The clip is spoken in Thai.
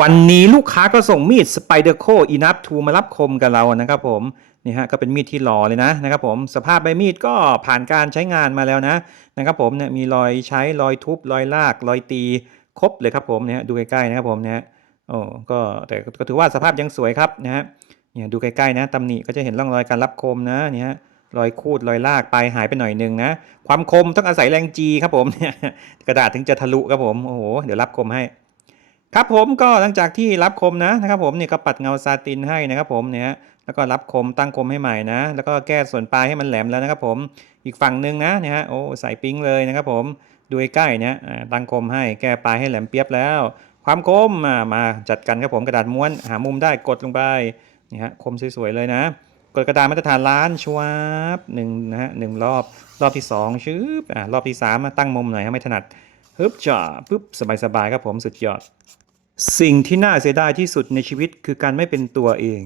วันนี้ลูกค้าก็ส่งมีด Spider Co Enough to มารับคมกับเรานะครับผมนี่ฮะก็เป็นมีดที่หล่อเลยนะนะครับผมสภาพใบมีดก็ผ่านการใช้งานมาแล้วนะนะครับผมเนี่ยมีรอยใช้รอยทุบรอยลากรอยตีครบเลยครับผมเนี่ยดูใกล้ๆนะครับผมเนี่ยโอ้ก็แต่ก็ถือว่าสภาพยังสวยครับนะฮะเนี่ยดูใกล้ๆนะตำหนิก็จะเห็นร่องรอยการรับคมนะเนี่ยฮะรอยคูดรอยลากปลายหายไปหน่อยหนึ่งนะความคมต้องอาศัยแรงจีครับผมเนี่ยกระดาษถึงจะทะลุครับผมโอ้โหเดี๋ยวรับคมให้ ครับผมก็หลังจากที่รับคมนะนะครับผมเนี่ยก็ปัดเงาซาตินให้นะครับผมเนี่ยแล้วก็รับคมตั้งคมให้ใหม่นะ แล้วก็แก้ส่วนปลายให้มันแหลมแล้วนะครับผมอีกฝั่งหนึ่งนะเนี่ยฮะโอ้ใส่ปิ๊งเลยนะครับผมดูใกล้เนี่ยตั้งคมให้แก้ปลายให้แหลมเปียบแล้ว ความคมมามาจัดกันครับผมกระดาษม้วนหามุมได้กดลงไปนี่ฮะคมสวยๆเลยนะกดกระดาษมาตรฐานล้านชวาบหนึ่งนะฮะหนึ่งรอบรอบที่สองชืบอ่ารอบที่สามมาตั้งมุมหน่อยให้ไม่ถนัดฮึบจ่าปึ๊บสบายๆครับผมสุดยอด สิ่งที่น่าเสียดายที่สุดในชีวิตคือการไม่เป็นตัวเอง